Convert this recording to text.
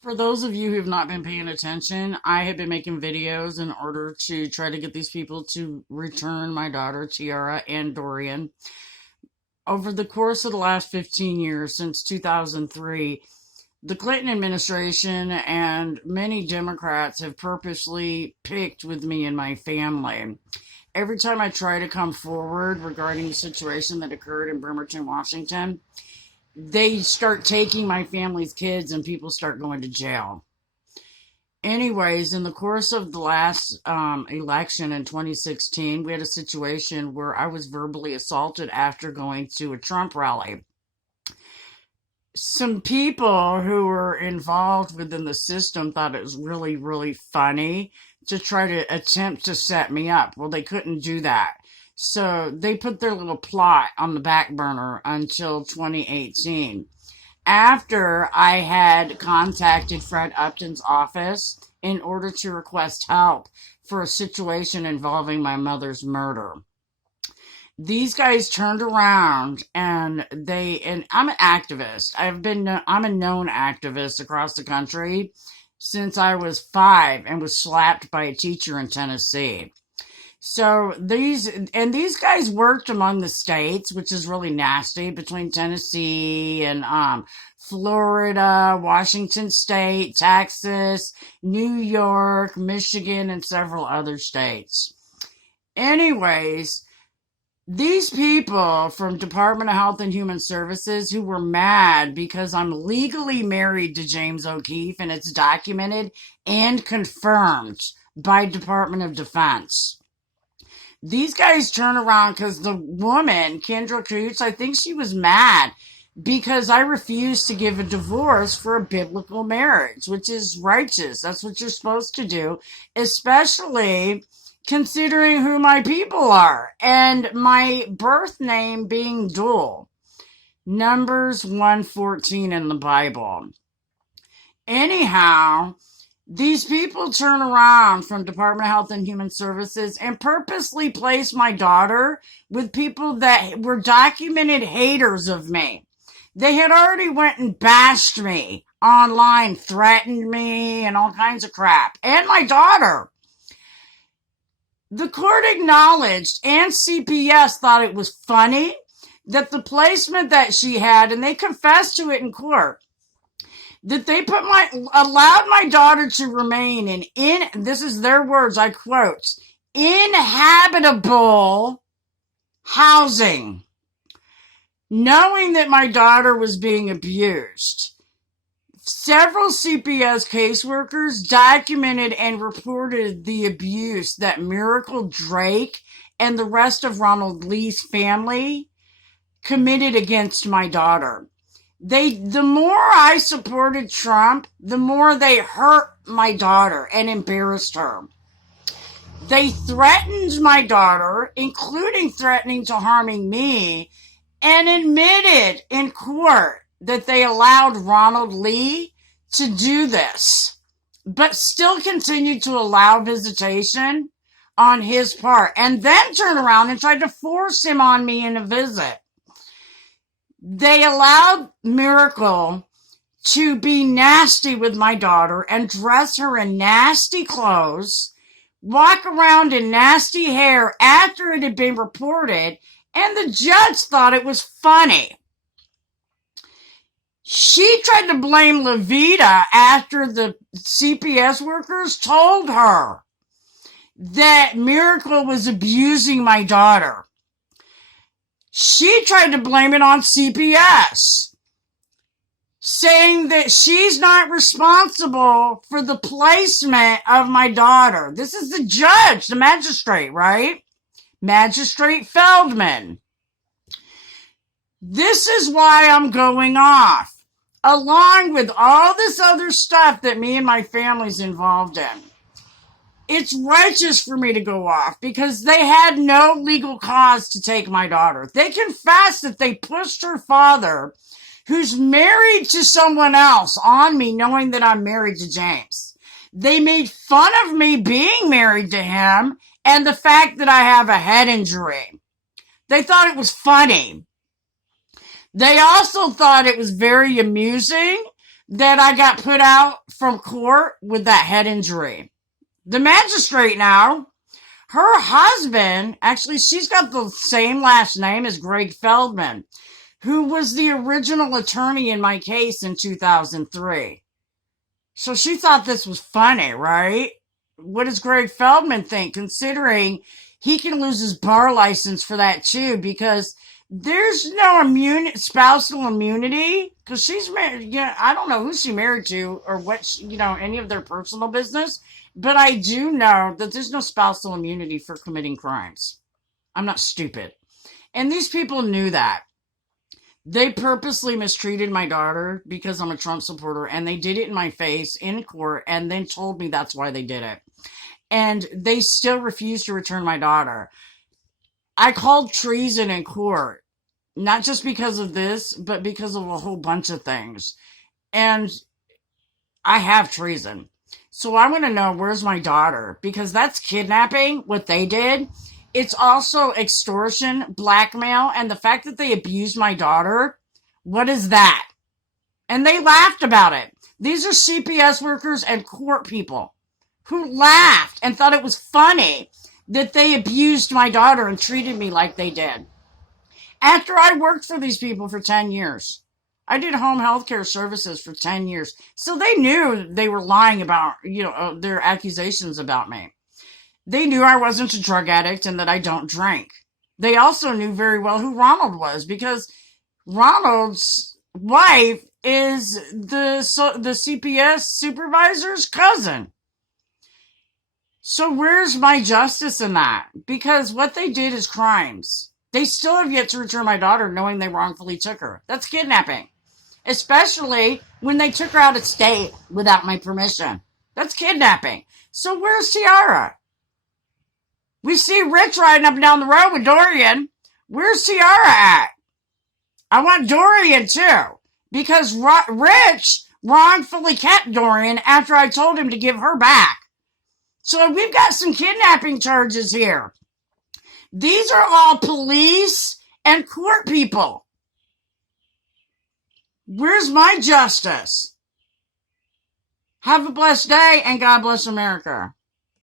For those of you who have not been paying attention, I have been making videos in order to try to get these people to return my daughter, Tiara and Dorian. Over the course of the last 15 years, since 2003, the Clinton administration and many Democrats have purposely picked with me and my family. Every time I try to come forward regarding the situation that occurred in Bremerton, Washington, they start taking my family's kids and people start going to jail. Anyways, in the course of the last election in 2016, we had a situation where I was verbally assaulted after going to a Trump rally. Some people who were involved within the system thought it was really, really funny to try to attempt to set me up. Well, they couldn't do that. So they put their little plot on the back burner until 2018. After I had contacted Fred Upton's office in order to request help for a situation involving my mother's murder. These guys turned around and I'm an activist. I'm a known activist across the country since I was 5 and was slapped by a teacher in Tennessee. So these guys worked among the states, which is really nasty, between Tennessee and Florida, Washington State, Texas, New York, Michigan, and several other states. Anyways, these people from Department of Health and Human Services who were mad because I'm legally married to James O'Keefe and it's documented and confirmed by Department of Defense. These guys turn around because the woman, Kendra Coots, I think she was mad because I refused to give a divorce for a biblical marriage, which is righteous. That's what you're supposed to do, especially considering who my people are and my birth name being dual. Numbers 114 in the Bible. Anyhow, these people turn around from Department of Health and Human Services and purposely place my daughter with people that were documented haters of me. They had already went and bashed me online, threatened me, and all kinds of crap. And my daughter. The court acknowledged, and CPS thought it was funny, that the placement that she had, and they confessed to it in court, that they allowed my daughter to remain in this is their words, I quote, inhabitable housing, knowing that my daughter was being abused. Several CPS caseworkers documented and reported the abuse that Miracle Drake and the rest of Ronald Lee's family committed against my daughter. The more I supported Trump, the more they hurt my daughter and embarrassed her. They threatened my daughter, including threatening to harming me, and admitted in court that they allowed Ronald Lee to do this, but still continued to allow visitation on his part, and then turned around and tried to force him on me in a visit. They allowed Miracle to be nasty with my daughter and dress her in nasty clothes, walk around in nasty hair after it had been reported, and the judge thought it was funny. She tried to blame Levita after the CPS workers told her that Miracle was abusing my daughter. She tried to blame it on CPS, saying that she's not responsible for the placement of my daughter. This is the judge, the magistrate, right? Magistrate Feldman. This is why I'm going off, along with all this other stuff that me and my family's involved in. It's righteous for me to go off because they had no legal cause to take my daughter. They confessed that they pushed her father, who's married to someone else, on me, knowing that I'm married to James. They made fun of me being married to him and the fact that I have a head injury. They thought it was funny. They also thought it was very amusing that I got put out from court with that head injury. The magistrate now, her husband, actually, she's got the same last name as Greg Feldman, who was the original attorney in my case in 2003. So she thought this was funny, right? What does Greg Feldman think, considering he can lose his bar license for that too, because there's no spousal immunity, because she's married. Yeah, I don't know who she married to or what, any of their personal business, but I do know that there's no spousal immunity for committing crimes. I'm not stupid. And these people knew that. They purposely mistreated my daughter because I'm a Trump supporter, and they did it in my face in court and then told me that's why they did it. And they still refuse to return my daughter. I called treason in court, not just because of this, but because of a whole bunch of things. And I have treason. So I want to know, where's my daughter? Because that's kidnapping, what they did. It's also extortion, blackmail, and the fact that they abused my daughter. What is that? And they laughed about it. These are CPS workers and court people who laughed and thought it was funny that they abused my daughter and treated me like they did. After I worked for these people for 10 years. I did home health care services for 10 years. So they knew they were lying about, their accusations about me. They knew I wasn't a drug addict and that I don't drink. They also knew very well who Ronald was, because Ronald's wife is the CPS supervisor's cousin. So where's my justice in that? Because what they did is crimes. They still have yet to return my daughter knowing they wrongfully took her. That's kidnapping. Especially when they took her out of state without my permission. That's kidnapping. So where's Tiara? We see Rich riding up and down the road with Dorian. Where's Tiara at? I want Dorian too. Because Rich wrongfully kept Dorian after I told him to give her back. So we've got some kidnapping charges here. These are all police and court people. Where's my justice? Have a blessed day, and God bless America.